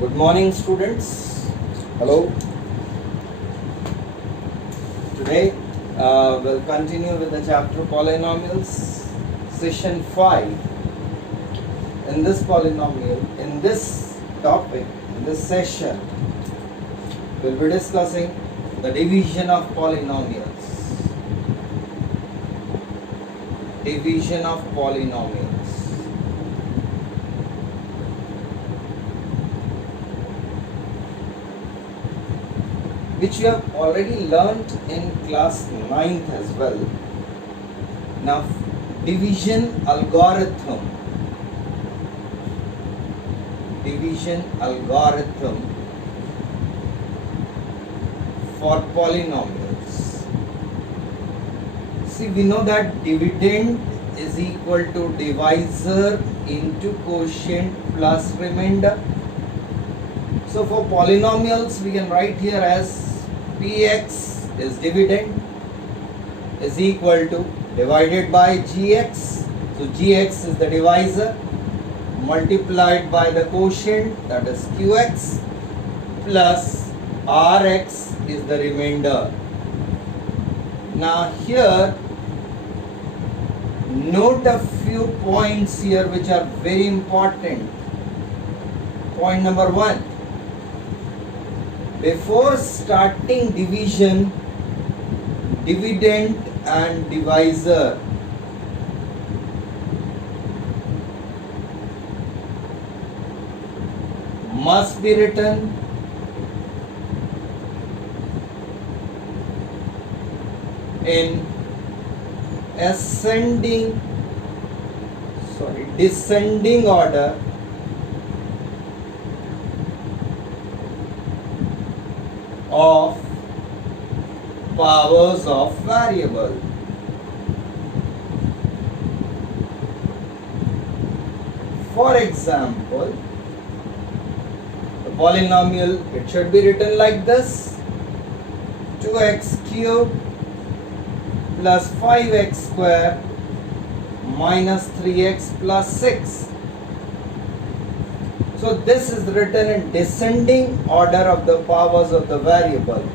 Good morning, students. Hello. Today we'll continue with the chapter polynomials, session 5. In this topic, in this session, we'll be discussing the division of polynomials. Division of polynomials. Which you have already learnt in class 9th as well. Now, division algorithm for polynomials. See, we know that dividend is equal to divisor into quotient plus remainder. So for polynomials, we can write here as Px is dividend is equal to divided by Gx. So Gx is the divisor multiplied by the quotient, that is Qx, plus Rx is the remainder. Now here, note a few points here which are very important. Point number 1. Before starting division, dividend and divisor must be written in descending order of powers of variable. For example, the polynomial, it should be written like this: 2x cubed plus 5x square minus 3x plus 6. So this is written in descending order of the powers of the variable.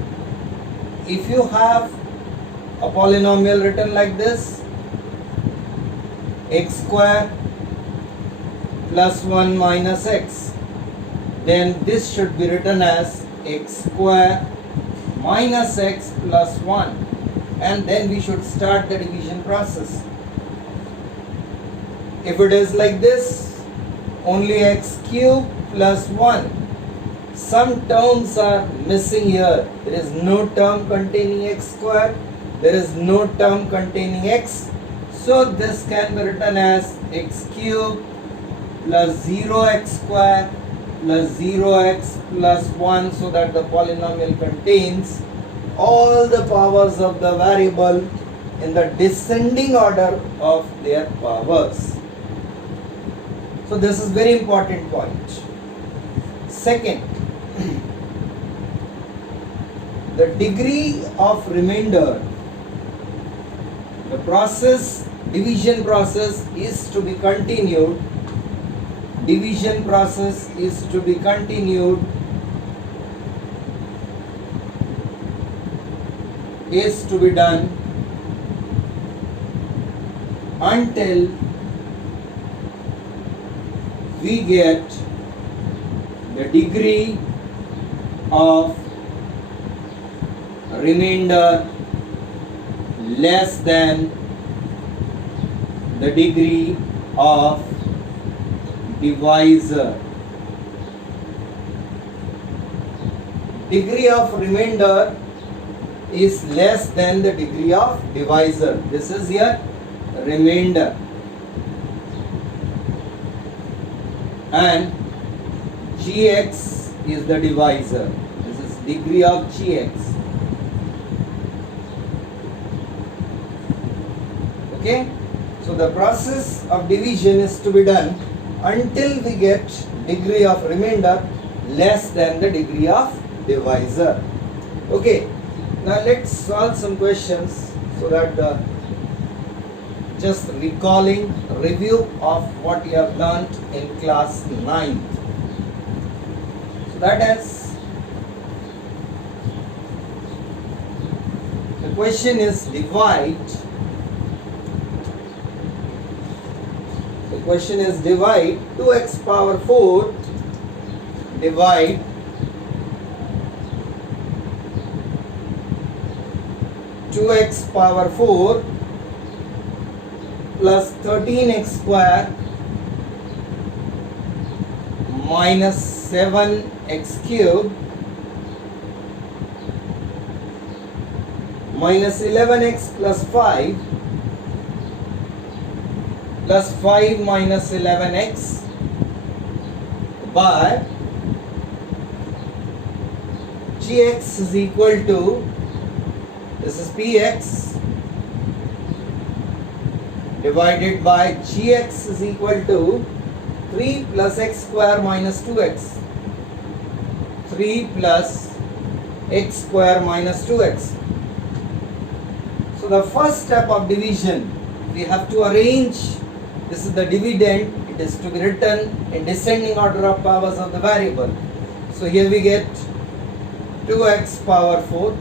If you have a polynomial written like this, x square plus 1 minus x, then this should be written as x square minus x plus 1, and then we should start the division process. If it is like this, only x cube plus 1. Some terms are missing here. There is no term containing x square. There is no term containing x. So this can be written as x cube plus 0x square plus 0x plus 1, so that the polynomial contains all the powers of the variable in the descending order of their powers. So this is very important point. Second, the degree of remainder, the division process is to be continued. Division process is to be continued, is to be done until we get the degree of remainder less than the degree of divisor. Degree of remainder is less than the degree of divisor. This is here remainder. And Gx is the divisor. This is degree of Gx. Okay? So the process of division is to be done until we get degree of remainder less than the degree of divisor. Okay? Now let's solve some questions so that just recalling review of what you have learnt in class 9. that is, the question is divide. The question is divide 2x power 4 divide 2x power 4 plus 13x square minus 7x cube minus 11x plus 5 plus 5 minus 11x by gx is equal to, this is px, divided by gx is equal to 3 plus x square minus 2x. 3 plus x square minus 2x. So the first step of division, we have to arrange, this is the dividend, it is to be written in descending order of powers of the variable. So here we get 2x power 4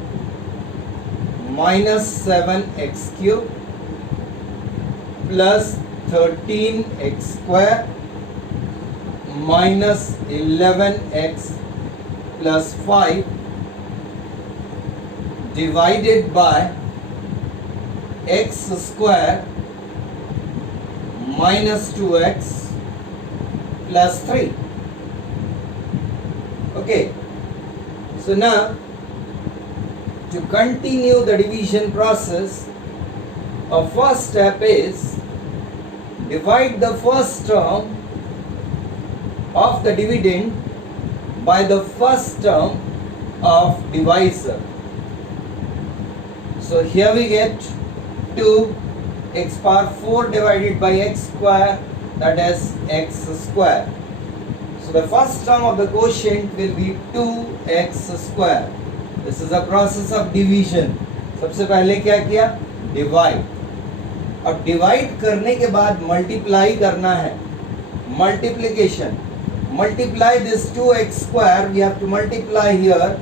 minus 7x cube plus 13x square minus 11x plus 5 divided by x square minus 2x plus 3. Okay, so now to continue the division process, our first step is divide the first term of the dividend by the first term of divisor. So here we get 2x power 4 divided by x square, that is x square. So the first term of the quotient will be 2x square. This is a process of division. सबसे पहले क्या किया? Divide. अब divide करने के बाद multiply करना है. Multiplication. Multiply this 2x square. We have to multiply here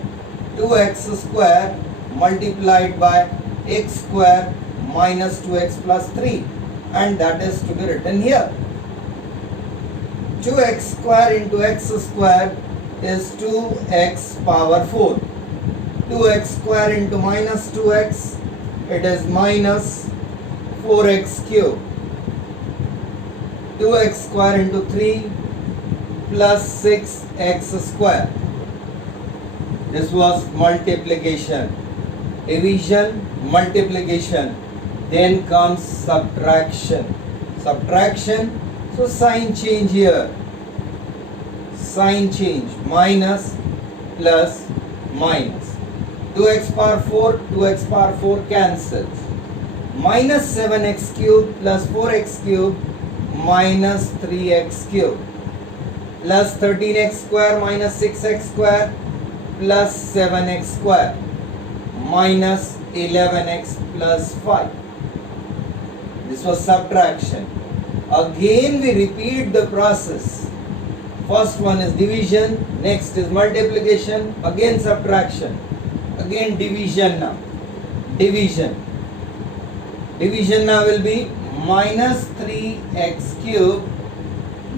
2x square multiplied by x square minus 2x plus 3, and that is to be written here. 2x square into x square is 2x power 4. 2x square into minus 2x, it is minus 4x cube. 2x square into 3 plus 6x square. This was multiplication. Division, multiplication. Then comes subtraction. Subtraction, so sign change here. Sign change. Minus, plus, minus. 2x power 4, 2x power 4 cancels. Minus 7x cube plus 4x cube minus 3x cube. Plus 13x square minus 6x square plus 7x square minus 11x plus 5. This was subtraction. Again we repeat the process. First one is division, next is multiplication, again subtraction, again division now. Division. Division now will be minus 3x cube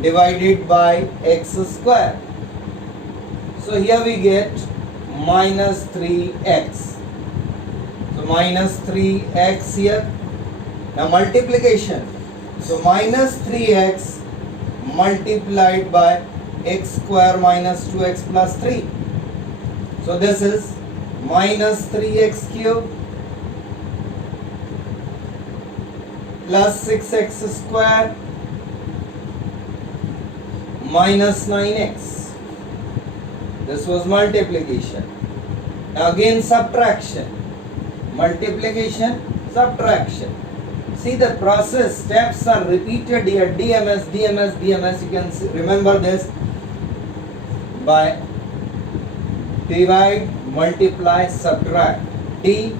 divided by x square. So here we get minus 3x. So minus 3x here. Now multiplication. So minus 3x multiplied by x square minus 2x plus 3. So this is minus 3x cube plus 6x square minus 9x. This was multiplication. Now again subtraction. Multiplication, subtraction. See the process, steps are repeated here. DMS, DMS, DMS. You can remember this by divide, multiply, subtract. DMS.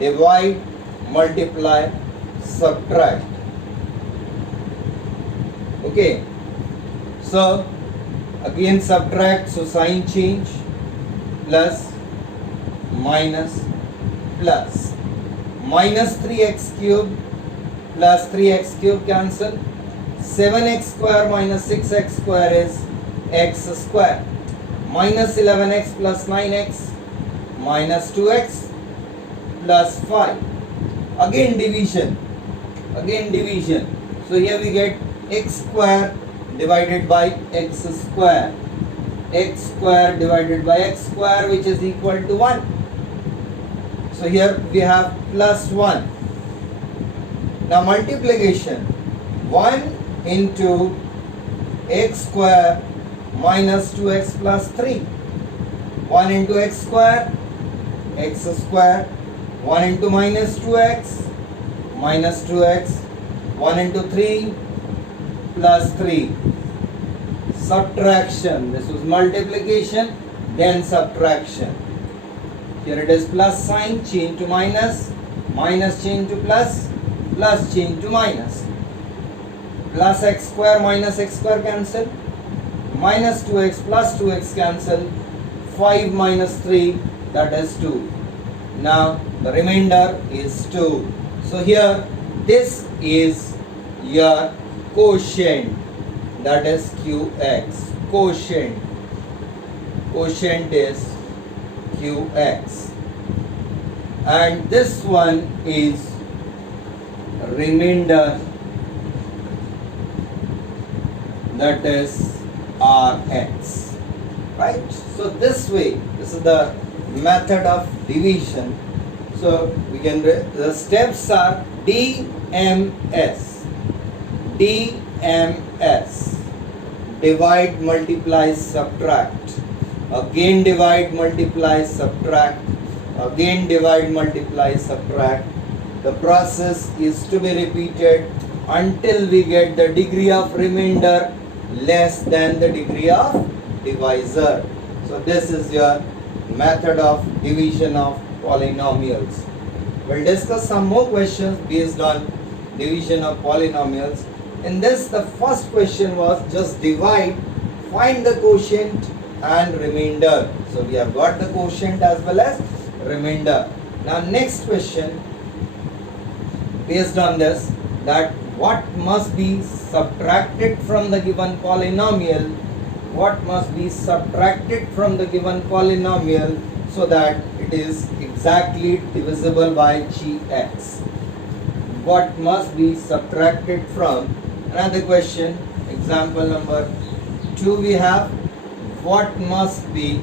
Divide, multiply, subtract. Okay. So Again subtract, so sign change. Plus, minus, plus. Minus 3x cube plus 3x cube cancel. 7x square minus 6x square is x square. Minus 11x plus 9x minus 2x plus 5. Again division. So here we get x square divided by x square. X square divided by x square, which is equal to 1. So here we have plus 1. Now multiplication. 1 into x square minus 2x plus 3. 1 into x square, x square. 1 into minus 2x, minus 2x. 1 into 3 plus 3. Subtraction. This was multiplication, then subtraction. Here it is plus sign, change to minus, minus change to plus, plus change to minus. Plus x square minus x square cancel. Minus 2x plus 2x cancel. 5 minus 3, that is 2. Now the remainder is 2. So here this is your quotient, that is qx. Quotient is qx. And this one is remainder, that is Rx, right? So this way, this is the method of division. So we can, the steps are DMS, divide, multiply, subtract, again divide, multiply, subtract, again divide, multiply, subtract. The process is to be repeated until we get the degree of remainder less than the degree of divisor. So this is your method of division of polynomials. We'll discuss some more questions based on division of polynomials. In this, the first question was just divide, find the quotient and remainder. So we have got the quotient as well as remainder. Now next question based on this, that what must be subtracted from the given polynomial, what must be subtracted from the given polynomial so that it is exactly divisible by gx. What must be subtracted from? Another question, example number 2, we have what must be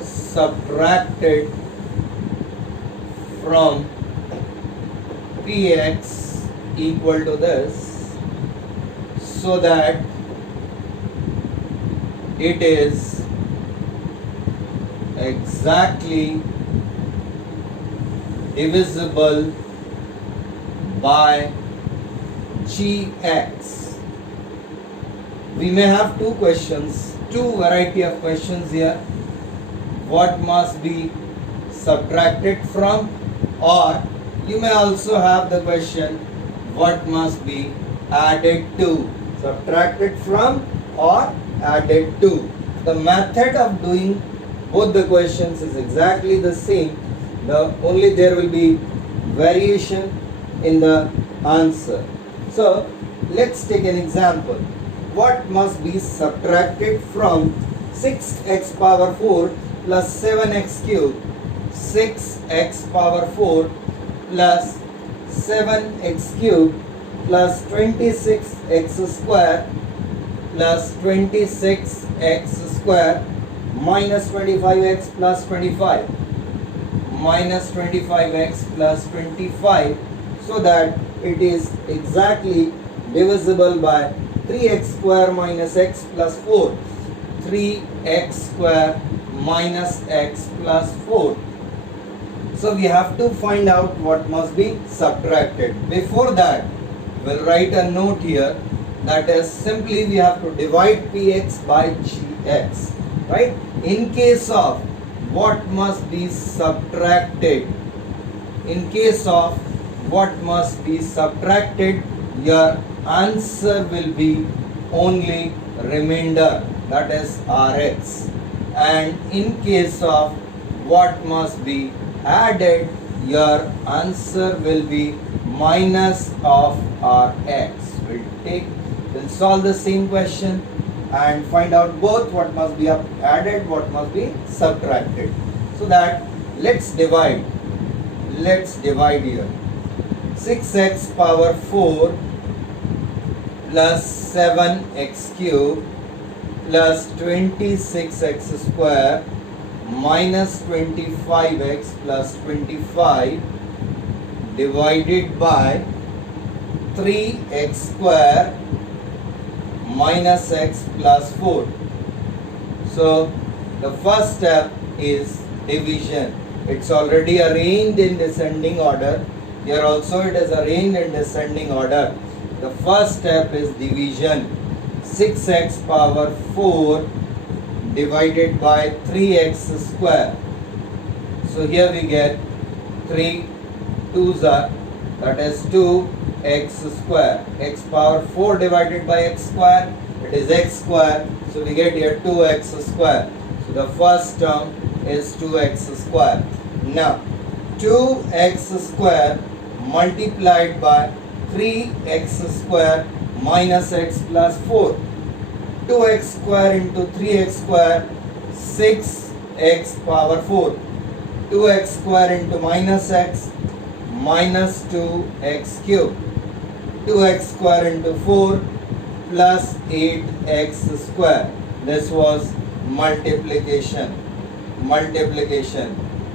subtracted from px equal to this so that it is exactly divisible by gx. We may have two variety of questions here. What must be subtracted from, or you may also have the question what must be added to. Subtracted from or added to. The method of doing both the questions is exactly the same. Only there will be variation in the answer. So let's take an example. What must be subtracted from 6x power 4 plus 7x cube? 6x power 4 plus 7x cube plus 26x square plus 26x square minus 25x plus 25 minus 25x plus 25 so that it is exactly divisible by 3x square minus x plus 4. 3x square minus x plus 4. So we have to find out what must be subtracted. Before that, we'll write a note here, that is simply we have to divide px by gx, right? In case of what must be subtracted, your answer will be only remainder, that is Rx. And in case of what must be added, your answer will be minus of Rx. We'll solve the same question and find out both what must be added, what must be subtracted. So that let's divide here. 6x power 4 plus 7x cube plus 26x square minus 25x plus 25 divided by 3x square minus x plus 4. So the first step is division. It's already arranged in descending order. Here also it is arranged in descending order. The first step is division. 6x power 4 divided by 3x square. So here we get 3 2s are, that is 2x square. X power 4 divided by x square, it is x square. So we get here 2x square. So the first term is 2x square. Now 2x square multiplied by 3x square minus x plus 4. 2x square into 3x square, 6x power 4. 2x square into minus x, minus 2x cube. 2x square into 4 plus 8x square. This was multiplication.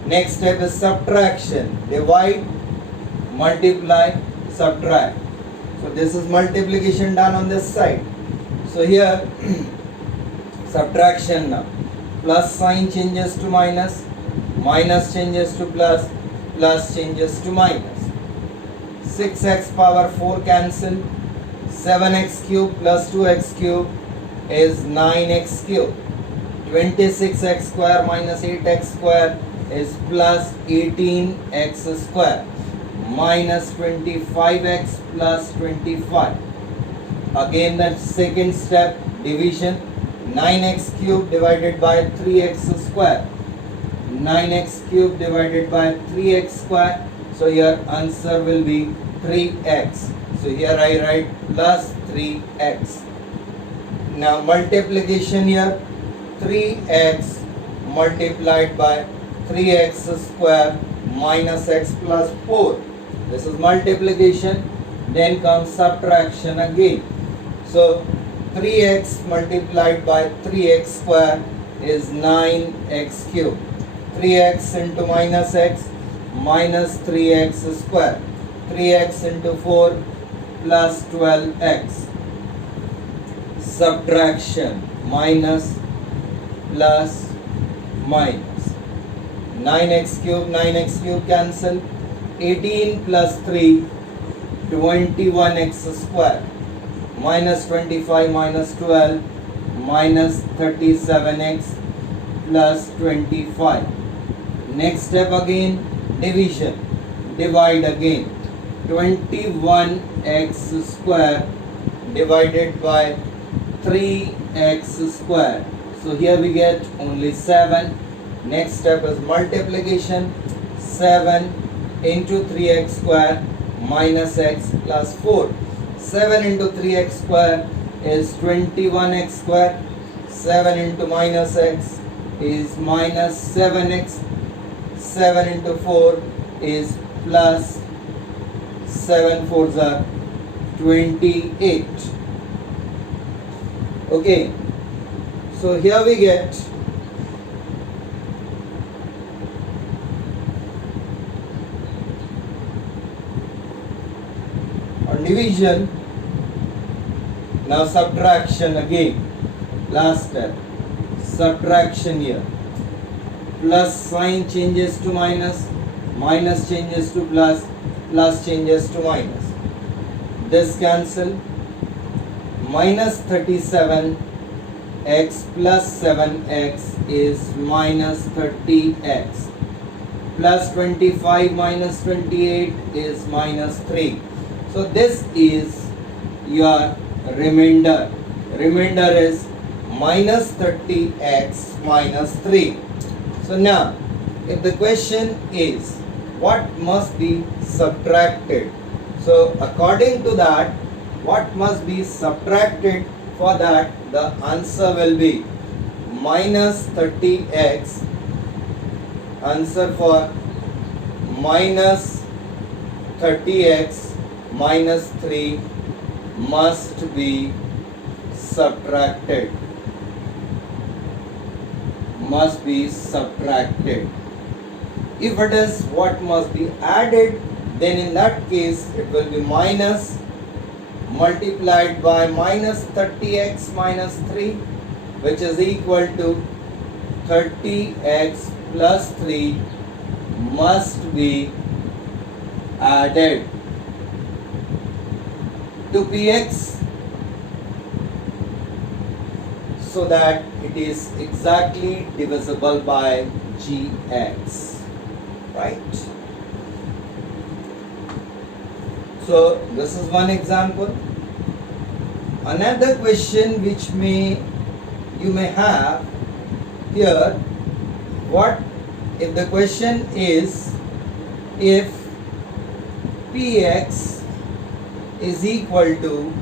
Next step is subtraction. Divide, multiply, subtract. So this is multiplication done on this side. So here subtraction now. Plus sign changes to minus, minus changes to plus, plus changes to minus. 6x power 4 cancel. 7x cube plus 2x cube is 9x cube. 26x square minus 8x square is plus 18x square. Minus 25x plus 25. Again the second step, division. 9x cube divided by 3x square. 9x cube divided by 3x square. So your answer will be 3x. So here I write plus 3x. Now multiplication here. 3x multiplied by 3x square minus x plus 4. This is multiplication. Then comes subtraction again. So 3x multiplied by 3x square is 9x cube. 3x into minus x, minus 3x square. 3x into 4 plus 12x. Subtraction, minus plus minus. 9x cube cancel. 18 plus 3, 21x square. Minus 25 minus 12, minus 37x plus 25. Next step again, division. Divide again. 21x square divided by 3x square. So here we get only 7. Next step is multiplication. 7 into 3x square minus x plus 4. 7 into 3x square is 21x square. 7 into minus x is minus 7x. 7 into 4 is plus 7 4s are 28. Okay, so here we get on division. Now subtraction again. Last step, subtraction here. Plus sign changes to minus, minus changes to plus, plus changes to minus. This cancel. Minus 37 x plus 7x is minus 30x. Plus 25 minus 28 is minus 3. So this is your remainder. Remainder is minus 30x minus 3. So now, if the question is what must be subtracted, so according to that, what must be subtracted, for that the answer will be minus 30x. Answer for minus 30x minus 3 must be subtracted. Must be subtracted. If it is what must be added, then in that case it will be minus multiplied by minus 30x minus 3, which is equal to 30x plus 3 must be added to px so that it is exactly divisible by gx, right? So this is one example. Another question which you may have here, what if the question is if px is equal to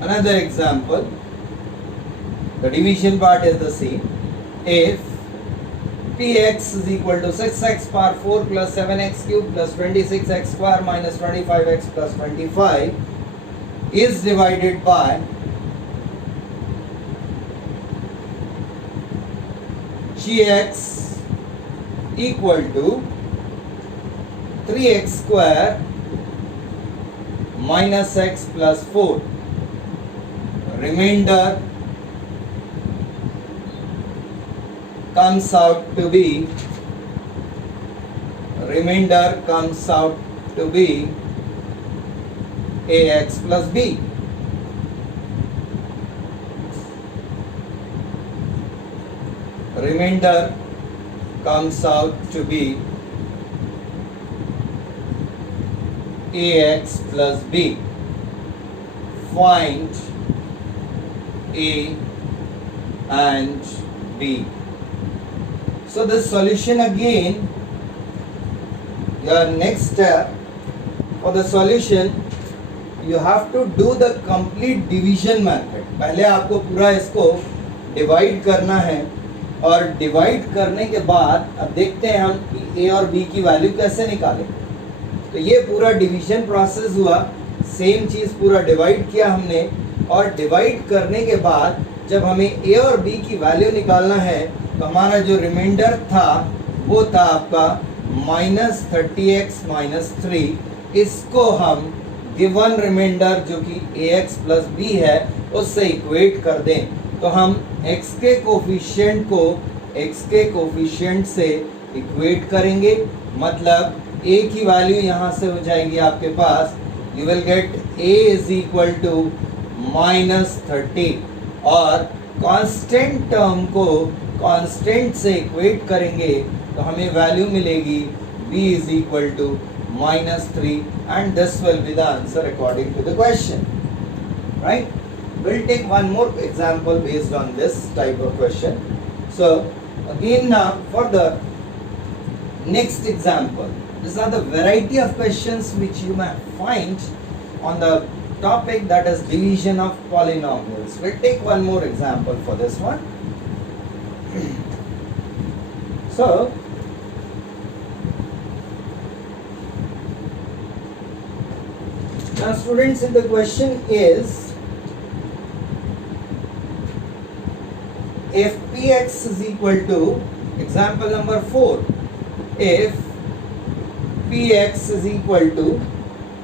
another example, the division part is the same. If px is equal to 6x power 4 plus 7x cube plus 26x square minus 25x plus 25 is divided by gx equal to 3x square minus x plus 4, remainder comes out to be ax plus b. Remainder comes out to be ax plus b. Find a and b. So the solution again, your next step for the solution, you have to do the complete division method. पहले आपको पूरा इसको divide करना है, और divide करने के बाद अब देखते हैं हम कि a और b की वैल्यू कैसे निकालें. तो ये पूरा डिवीजन प्रोसेस हुआ, सेम चीज़ पूरा डिवाइड किया हमने, और डिवाइड करने के बाद जब हमें a और b की वैल्यू निकालना है तो हमारा जो रिमाइंडर था वो था आपका माइनस 30x माइनस 3. इसको हम गिवन रिमाइंडर जो कि ax प्लस b है उससे इक्वेट कर दें. तो हम x के कोफिशिएंट को x के कोफिशिएंट से इक्वेट करेंगे, मतलब a की वैल्यू यहाँ से हो जाएगी आपके पास, you will get a is equal to minus 30, और कांस्टेंट टर्म को कांस्टेंट से इक्वेट करेंगे तो हमें वैल्यू मिलेगी b is equal to minus 3, and this will be the answer according to the question, right? We'll take one more example based on this type of question. So again now for the next example, these are the variety of questions which you may find on the topic that is division of polynomials. We'll take one more example for this one. So now students, if the question is if px is equal to, example number 4, if px is equal to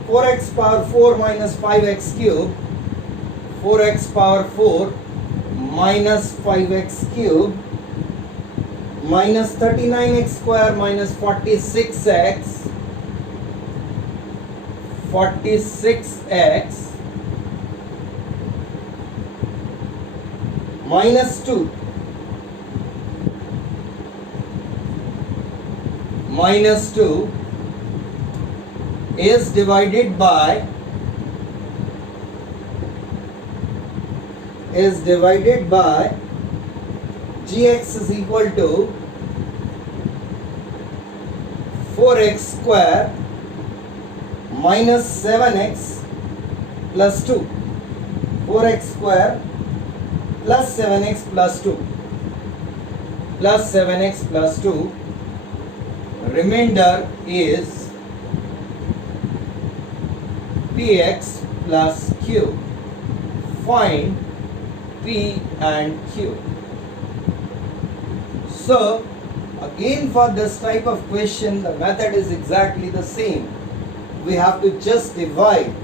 4x power 4 minus 5x cube, 4x power 4 minus 5x cube minus 39x square minus 46x minus 2 minus 2 is divided by gx is equal to 4x square minus 7x plus 2. 4x square plus 7x plus 2 plus 7x plus 2. Remainder is px plus q. Find p and q. So again, for this type of question, the method is exactly the same. We have to just divide.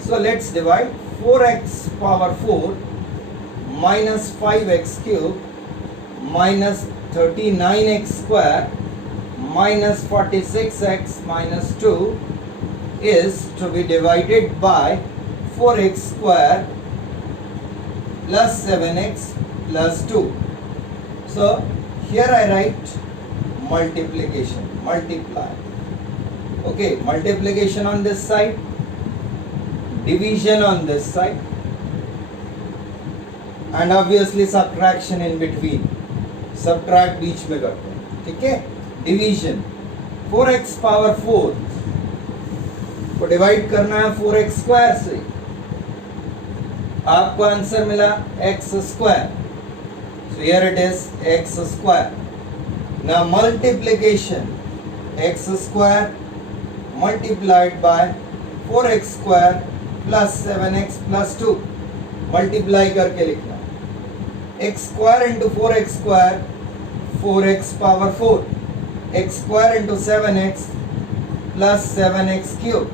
So let's divide. 4x power 4 minus 5x cube minus 39x square minus 46x minus 2 is to be divided by 4x square plus 7x plus 2. So here I write multiplication, multiply. Okay, multiplication on this side, division on this side, and obviously subtraction in between. Subtract बीच में करते हैं, ठीक है. Division 4x power 4 को divide करना है 4x square से. आपको आंसर मिला x square. So here it is x square. Now multiplication, x square multiplied by 4x square plus 7x plus 2. Multiply करके लिखना. x square into 4x square, 4x power 4. x square into 7x plus 7x cube.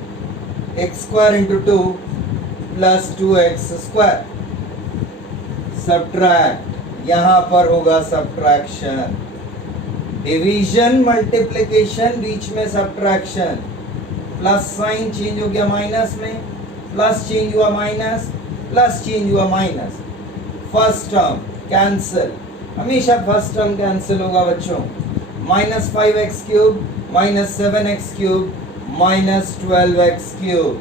x square into 2 plus 2x square. Subtract. यहाँ पर होगा subtraction. Division multiplication बीच में subtraction. Plus sign change हो गया minus में, plus change हुआ minus, plus change हुआ minus. First term cancel. हमेशा फर्स्ट टर्म कैंसिल होगा बच्चों. Minus 5x cube minus 7x cube minus 12x cube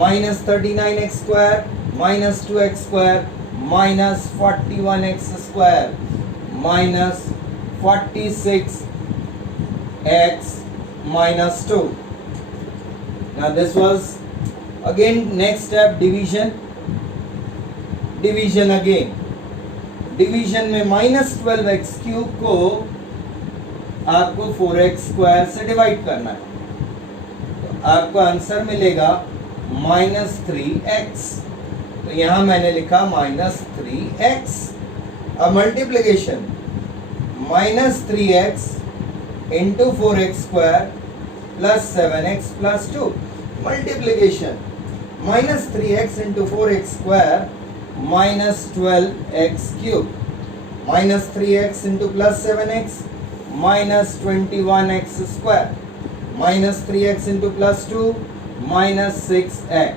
minus 39x square minus 2x square minus 41x square minus 46x minus 2. Now this was again next step division. Division again. Division में minus 12x cube को आपको 4x square से divide करना है. तो आपको answer मिलेगा minus 3x. तो यहां मैंने लिखा माइनस 3x. अब multiplication minus 3x into 4x square plus 7x plus 2. Multiplication minus 3x into 4x square minus 12x cube minus 3x into plus 7x minus 21x square minus 3x into plus 2 minus 6x.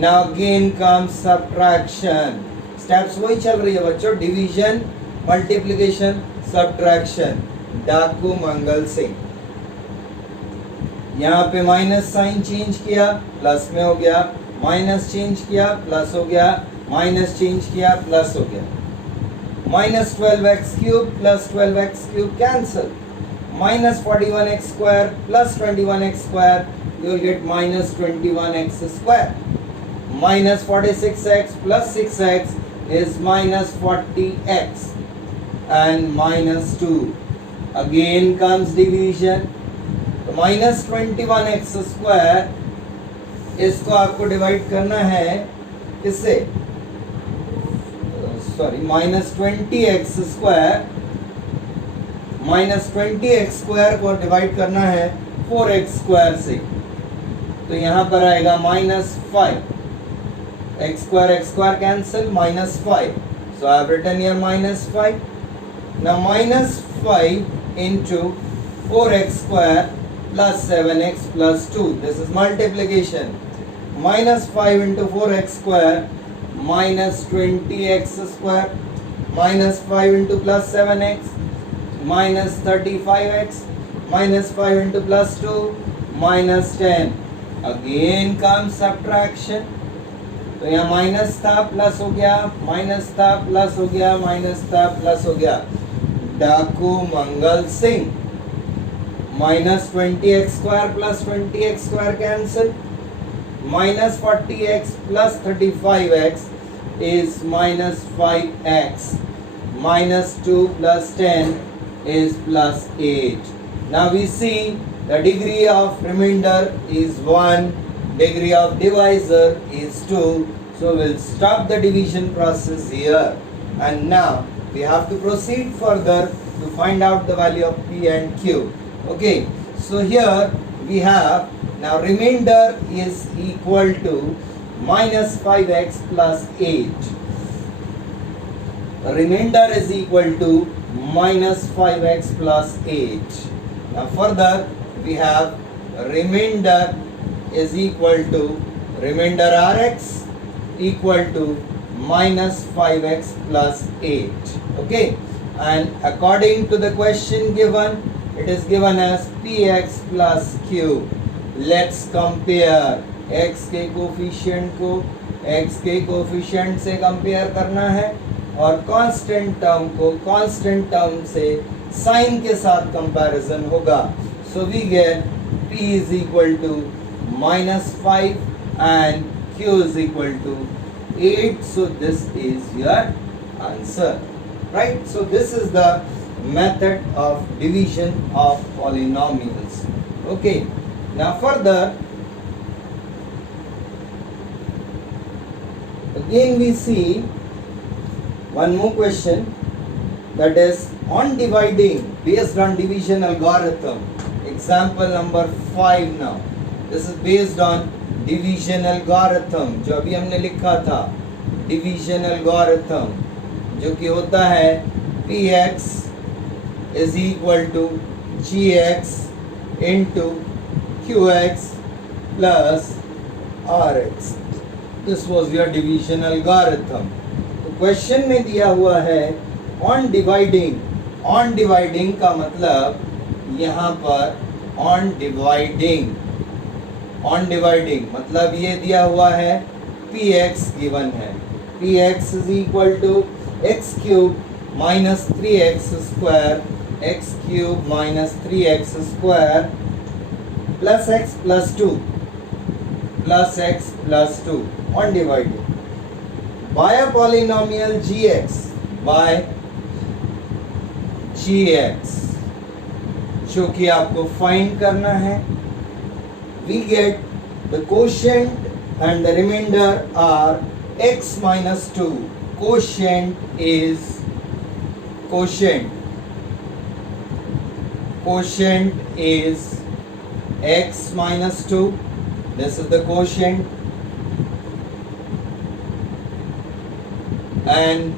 Now again comes subtraction. Steps वही चल रही है बच्चों. Division, multiplication, subtraction. डाकू मंगल सिंह. यहाँ पे minus sign change किया, plus में हो गया. माइनस चेंज किया, प्लस हो गया. माइनस चेंज किया, प्लस हो गया. Minus 12x cube plus 12x cube cancel. Minus 41x square plus 21x square, you will get minus 21x square. Minus 46x plus 6x is minus 40x and minus 2. Again comes division. तो minus 21x square इसको आपको divide करना है किससे? Sorry, minus 20x square. minus 20x square को divide करना है 4x square से. तो यहाँ पर आएगा minus 5. x square cancel, minus 5. So I have written here minus 5. Now minus 5 into 4x square plus 7x plus 2. This is multiplication. Minus 5 into 4x square minus 20x square minus 5 into plus 7x minus 35x, minus 5 into plus 2, minus 10. Again comes subtraction. तो यहाँ minus था plus हो गया, minus था plus हो गया, minus था plus हो गया. डाकू Mangal Singh. Minus 20x square plus 20x square cancel. Minus 40x plus 35x is minus 5x. Minus 2 plus 10 is plus 8. Now we see the degree of remainder is 1, degree of divisor is 2. So we'll stop the division process here. And now we have to proceed further to find out the value of P and Q. Okay, so here we have, now remainder is equal to minus 5x plus 8. Remainder is equal to minus 5x plus 8. Now further we have remainder is equal to remainder Rx equal to minus 5x plus 8. Okay, and according to the question given, it is given as Px plus Q. Let's compare x के coefficient को x के coefficient से compare करना है और constant term को constant term से sign के साथ कंपैरिजन होगा. So we get p is equal to minus 5 and q is equal to 8. So this is your answer, right? So this is the method of division of polynomials. Okay, now further again we see one more question, that is on dividing based on division algorithm. Example number 5 now. This is based on division algorithm जो अभी हमने लिखा था. Division algorithm जो कि होता है Px is equal to Gx into Qx plus Rx. This was your division algorithm. Question में दिया हुआ है ऑन डिवाइडिंग. ऑन डिवाइडिंग का मतलब यहाँ पर ऑन डिवाइडिंग मतलब ये दिया हुआ है Px गिवन है. Px is equal to x cube minus 3x square, x cube minus 3x square plus x plus 2 plus x plus 2 on dividing by a polynomial gx by gx जो कि आपको find करना है. We get the quotient and the remainder are x minus 2. Quotient is x minus 2. This is the quotient. And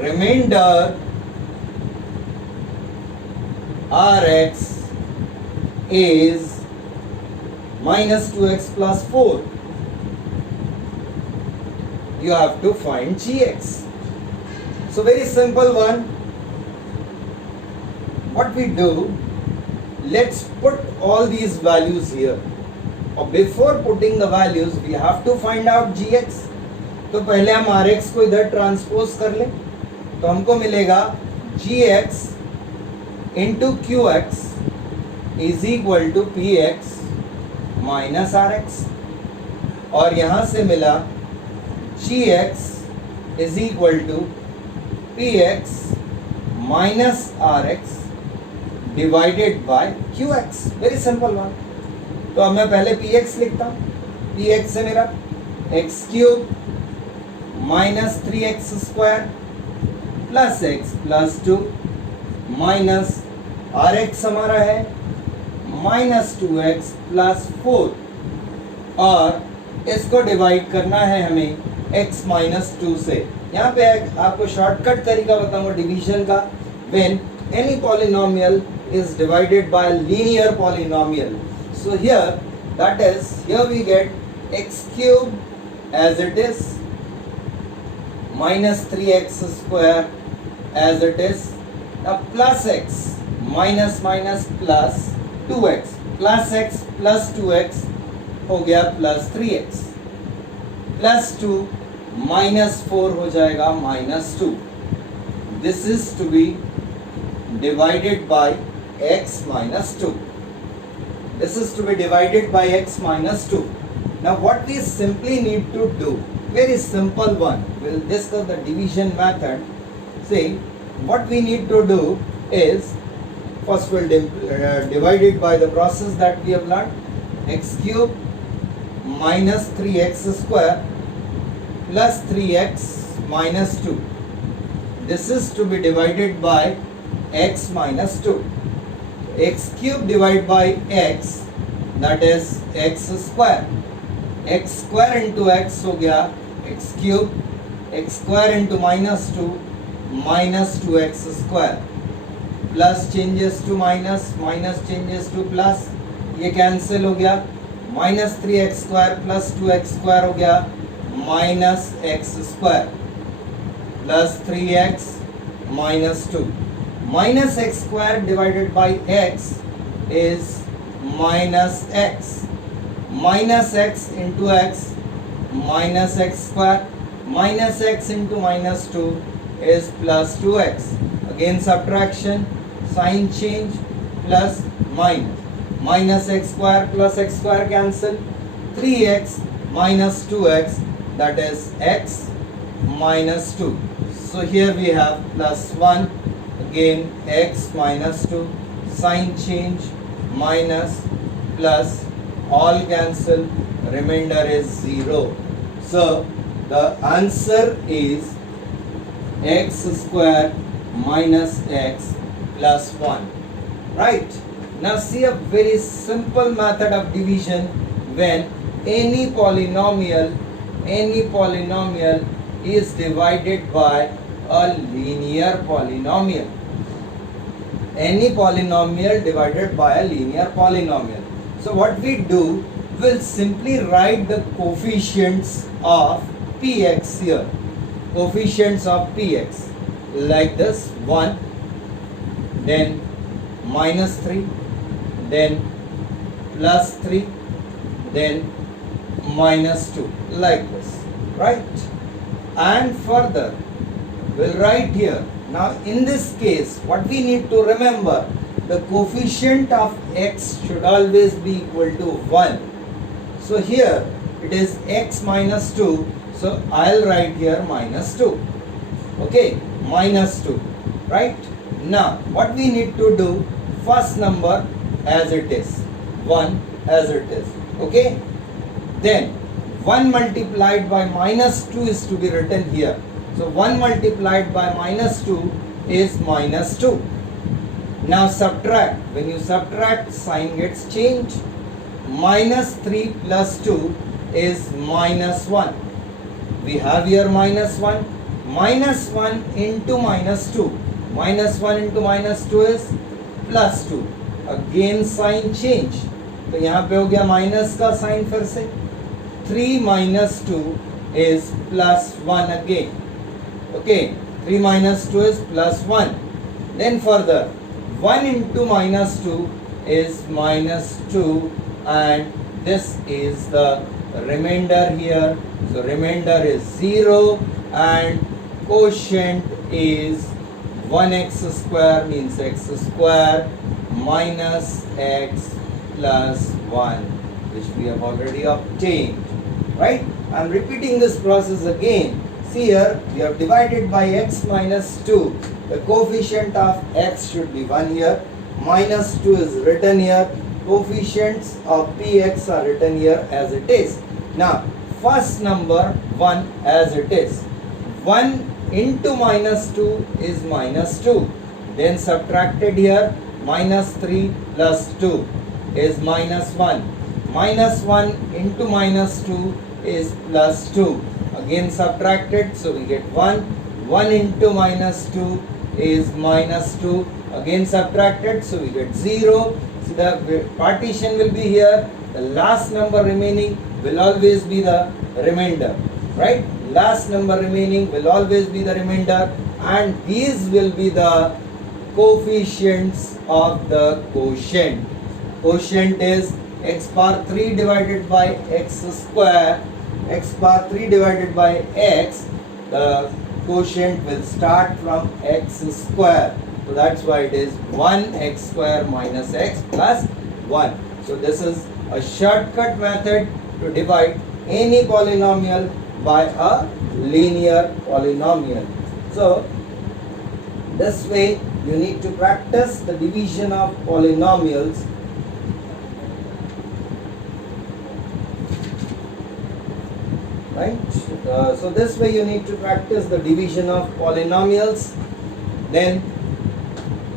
remainder Rx is minus 2x plus 4. You have to find Gx. So very simple one. What we do, let's put all these values here. Or before putting the values, we have to find out Gx. तो पहले हम Rx को इधर transpose कर लें तो हमको मिलेगा Gx into Qx is equal to Px minus Rx और यहाँ से मिला Gx is equal to Px minus Rx divided by Qx. Very simple one. तो अब मैं पहले Px लिखता हूँ. Px से मेरा x cube minus 3x square plus x plus 2 minus Rx हमारा है माइनस 2x प्लस 4 और इसको डिवाइड करना है हमें x माइनस 2 से. यहाँ पे आपको शॉर्टकट तरीका बताऊंगा डिवीजन का. When any polynomial is divided by linear polynomial. So here that is, here we get x cube as it is, minus 3x square as it is, Now plus x minus minus plus 2x, plus x plus 2x हो गया plus 3x, plus 2 minus 4 हो जाएगा minus 2. This is to be divided by x minus 2. This is to be divided by x minus 2. Now what we simply need to do, very simple one, we'll discuss the division method. See, what we need to do is, first we'll divide it by the process that we have learned. X cube minus 3x square plus 3x minus 2. This is to be divided by x minus 2. X cube divided by x, that is x square. X square into x हो गया x cube. X square into minus 2 minus 2x square. Plus changes to minus, minus changes to plus, ये cancel हो गया. Minus 3x square plus 2x square हो गया minus x square plus 3x minus 2. Minus x square divided by x is minus x. Minus x into x minus x square. Minus x into minus 2 is plus 2x. Again subtraction, sign change, plus minus. Minus x square plus x square cancel. 3x minus 2x, that is x minus 2. So here we have plus 1. Again x minus 2, sign change, minus, plus, all cancel, remainder is 0. So the answer is x square minus x plus 1. Right? Now see a very simple method of division when any polynomial is divided by a linear polynomial. Any polynomial divided by a linear polynomial. So what we do, we'll simply write the coefficients of px here. Coefficients of px like this: 1, then minus 3, then plus 3, then minus 2, like this, right? And further we'll write here. Now in this case, what we need to remember, the coefficient of x should always be equal to 1. So here it is x minus 2, so I'll write here minus 2. Okay, minus 2, right? Now what we need to do, first number as it is, 1 as it is, okay? Then 1 multiplied by minus 2 is to be written here. So 1 multiplied by minus 2 is minus 2. Now subtract. When you subtract, sign gets changed. Minus 3 plus 2 is minus 1. We have here minus 1. Minus 1 into minus 2. Minus 1 into minus 2 is plus 2. Again sign change. तो यहाँ पे हो गया minus का sign फिर से. 3 minus 2 is plus 1 again. Okay, 3 minus 2 is plus 1. Then further, 1 into minus 2 is minus 2, and this is the remainder here. So remainder is 0, and quotient is 1x square, means x square minus x plus 1, which we have already obtained. Right? I am repeating this process again. See here, we have divided by x minus 2. The coefficient of x should be 1 here. Minus 2 is written here. Coefficients of px are written here as it is. Now, first number 1 as it is. 1 into minus 2 is minus 2. Then subtracted here, minus 3 plus 2 is minus 1. Minus 1 into minus 2 is plus 2. Again subtracted, so we get 1. 1 into minus 2 is minus 2. Again subtracted, so we get 0. So the partition will be here. The last number remaining will always be the remainder. Right? Last number remaining will always be the remainder. And these will be the coefficients of the quotient. Quotient is x power 3 divided by x square. X power 3 divided by x, the quotient will start from x square. So that's why it is 1x square minus x plus 1. So this is a shortcut method to divide any polynomial by a linear polynomial. So this way you need to practice the division of polynomials. Right? So this way you need to practice the division of polynomials. Then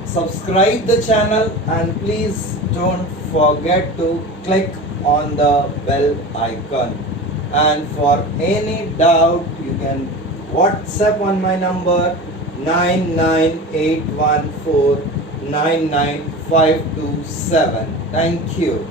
subscribe the channel and please don't forget to click on the bell icon. And for any doubt you can WhatsApp on my number 99814 99527. Thank you.